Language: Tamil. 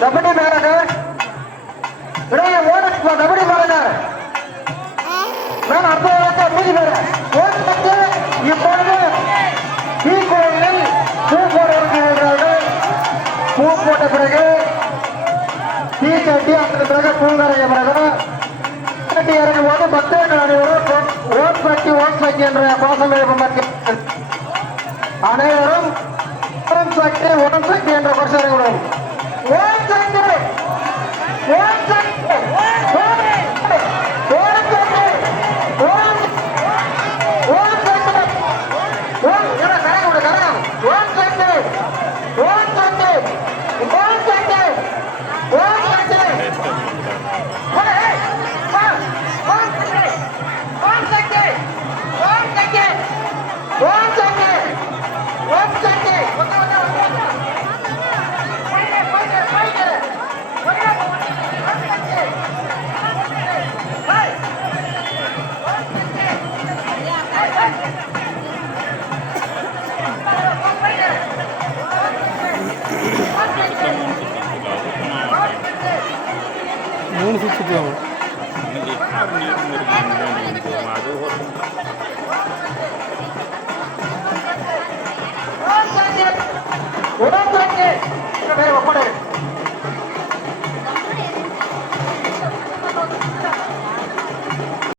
கபடி மேலர் இடைய ஓடுப்பா கபடி மேலர் நான் அப்போ மூடி வர ஓட்டு இப்பொழுது பூ கோயிலில் பூ போட இருக்கிறார்கள். பூ போட்ட பிறகு தீ கட்டி அந்த பிறகு பூங்கரைய பிறகு கட்டி இறங்கும் போது பக்தர்கள் அனைவரும் ஓம் சக்தி என்ற கோஷம் எழுப்ப அனைவரும் ஓம் சக்தி என்ற கோஷம் எழுப்படும். ஓம் சக்தி ஓம் சக்தி ஓம் சக்தி ஓம் ஓம் சக்தி ஓம் கரகம் கரகம் ஓம் சக்தி ஓம் சக்தி ஓம் சக்தி ஓம் சக்தி ஓம் சக்தி ஓம் சக்தி மூணு சுற்றுவாங்க. ஒப்படை